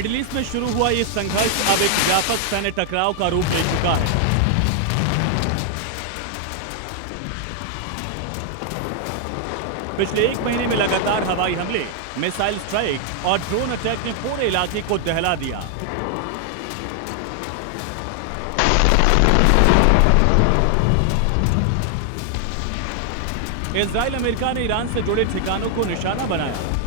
Middle east में शुरू हुआ ये संघर्ष अब एक व्यापक सैन्य टकराव का रूप ले चुका है। पिछले 1 महीने में लगातार हवाई हमले, मिसाइल स्ट्राइक और ड्रोन अटैक ने पूरे इलाके को दहला दिया। इजराइल अमेरिका ने ईरान से जुड़े ठिकानों को निशाना बनाया।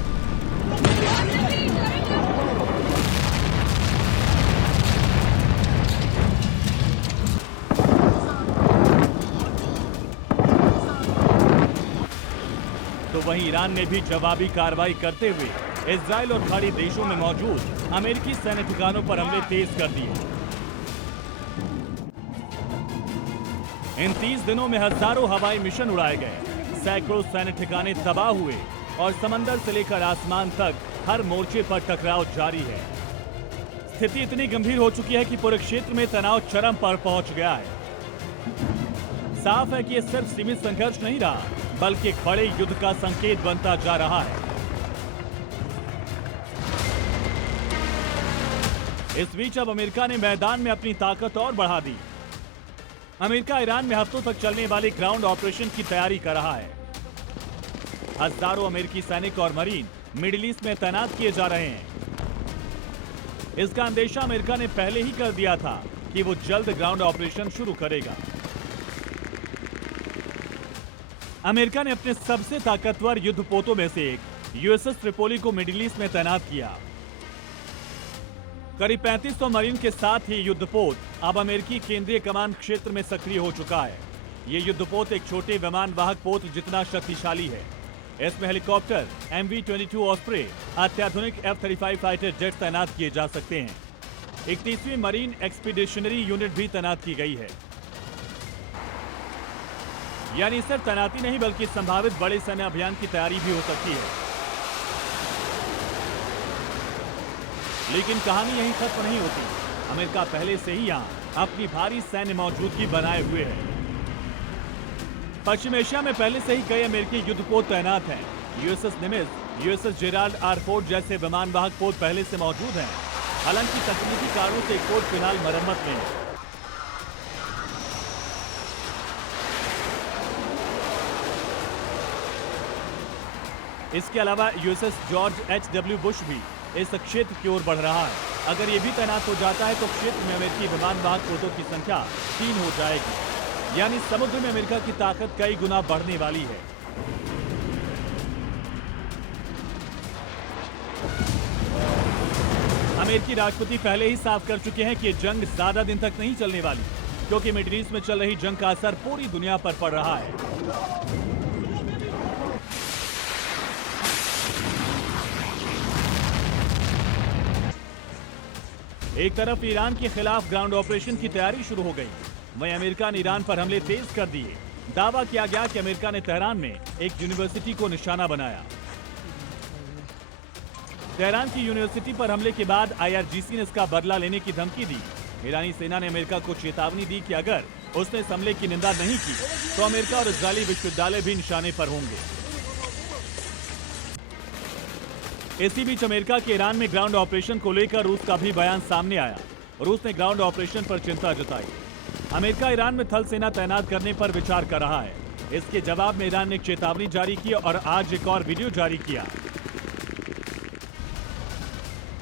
तो वहीं ईरान ने भी जवाबी कार्रवाई करते हुए इजराइल और खाड़ी देशों में मौजूद अमेरिकी सैन्य ठिकानों पर हमले तेज कर दिए। इन 30 दिनों में हजारों हवाई मिशन उड़ाए गए, सैकड़ों सैन्य ठिकाने तबाह हुए और समंदर से लेकर आसमान तक हर मोर्चे पर टकराव जारी है। स्थिति इतनी गंभीर हो चुकी है कि पूरे क्षेत्र में तनाव चरम पर पहुंच गया है। साफ है कि यह सिर्फ सीमित संघर्ष नहीं रहा, बल्कि एक बड़े युद्ध का संकेत बनता जा रहा है। इस बीच अब अमेरिका ने मैदान में अपनी ताकत और बढ़ा दी। अमेरिका ईरान में हफ्तों तक चलने वाले ग्राउंड ऑपरेशन की तैयारी कर रहा है। हजारों अमेरिकी सैनिक और मरीन मिडिल ईस्ट में तैनात किए जा रहे हैं। इसका अंदेशा अमेरिका ने पहले ही कर दिया था कि वो जल्द ग्राउंड ऑपरेशन शुरू करेगा। अमेरिका ने अपने सबसे ताकतवर युद्धपोतों में से एक यूएसएस ट्रिपोली को मिडिल ईस्ट में तैनात किया। करीब 3500 मरीन के साथ ही युद्धपोत अब अमेरिकी केंद्रीय कमान क्षेत्र में सक्रिय हो चुका है। ये युद्धपोत एक छोटे विमान वाहक पोत जितना शक्तिशाली है। इसमें हेलीकॉप्टर, MV-22 ऑस्प्रे, अत्याधुनिक F-35 फाइटर जेट तैनात किए जा सकते हैं। 31वीं मरीन एक्सपीडिशनरी यूनिट भी तैनात की गई है। यानी सिर्फ तैनाती नहीं बल्कि संभावित बड़े सैन्य अभियान की तैयारी भी हो सकती है। लेकिन कहानी यहीं खत्म नहीं होती। अमेरिका पहले से ही यहां अपनी भारी सैन्य मौजूदगी बनाए हुए है। पश्चिम एशिया में पहले से ही कई अमेरिकी युद्धपोत तैनात हैं। USS निमित्ज, USS Gerald R Ford जैसे विमान वाहक पोत पहले से मौजूद हैं। हालांकि तकनीकी कारणों से एक पोत फिलहाल मरम्मत में है। इसके अलावा यूएसएस जॉर्ज H.W. बुश भी इस क्षेत्र की ओर बढ़ रहा है। अगर ये भी तैनात हो जाता है तो क्षेत्र में अमेरिकी विमान वाहक पोतों की संख्या 3 हो जाएगी। यानी समुद्र में अमेरिका की ताकत कई गुना बढ़ने वाली है। अमेरिकी राष्ट्रपति पहले ही साफ कर चुके हैं कि ये जंग ज्यादा दिन तक नहीं चलने वाली, क्योंकि मिडिल ईस्ट में चल रही जंग का असर पूरी दुनिया पर पड़ रहा है। एक तरफ ईरान के खिलाफ ग्राउंड ऑपरेशन की तैयारी शुरू हो गई, वहीं अमेरिका ने ईरान पर हमले तेज कर दिए। दावा किया गया कि अमेरिका ने तेहरान में एक यूनिवर्सिटी को निशाना बनाया। तेहरान की यूनिवर्सिटी पर हमले के बाद IRGC ने इसका बदला लेने की धमकी दी। ईरानी सेना ने अमेरिका को चेतावनी दी कि अगर उसने इस हमले की निंदा नहीं की तो अमेरिका और इजरायली विश्वविद्यालय भी निशाने पर होंगे। इसी बीच अमेरिका के ईरान में ग्राउंड ऑपरेशन को लेकर रूस का भी बयान सामने आया। रूस ने ग्राउंड ऑपरेशन पर चिंता जताई। अमेरिका ईरान में थल सेना तैनात करने पर विचार कर रहा है। इसके जवाब में ईरान ने चेतावनी जारी की और आज एक और वीडियो जारी किया।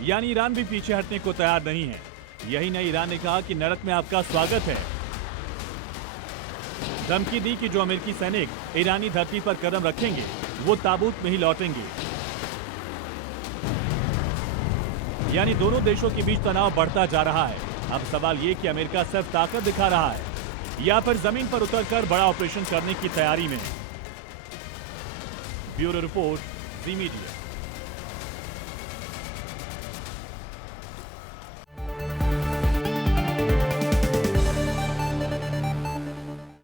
यानी ईरान भी पीछे हटने को तैयार नहीं है। यही नहीं, ईरान ने कहा कि नरक में आपका स्वागत है। धमकी दी कि जो अमेरिकी सैनिक ईरानी धरती पर कदम रखेंगे वो ताबूत में ही लौटेंगे। यानी दोनों देशों के बीच तनाव बढ़ता जा रहा है। अब सवाल ये कि अमेरिका सिर्फ ताकत दिखा रहा है या फिर जमीन पर उतरकर बड़ा ऑपरेशन करने की तैयारी में है। ब्यूरो रिपोर्ट, ज़ी मीडिया।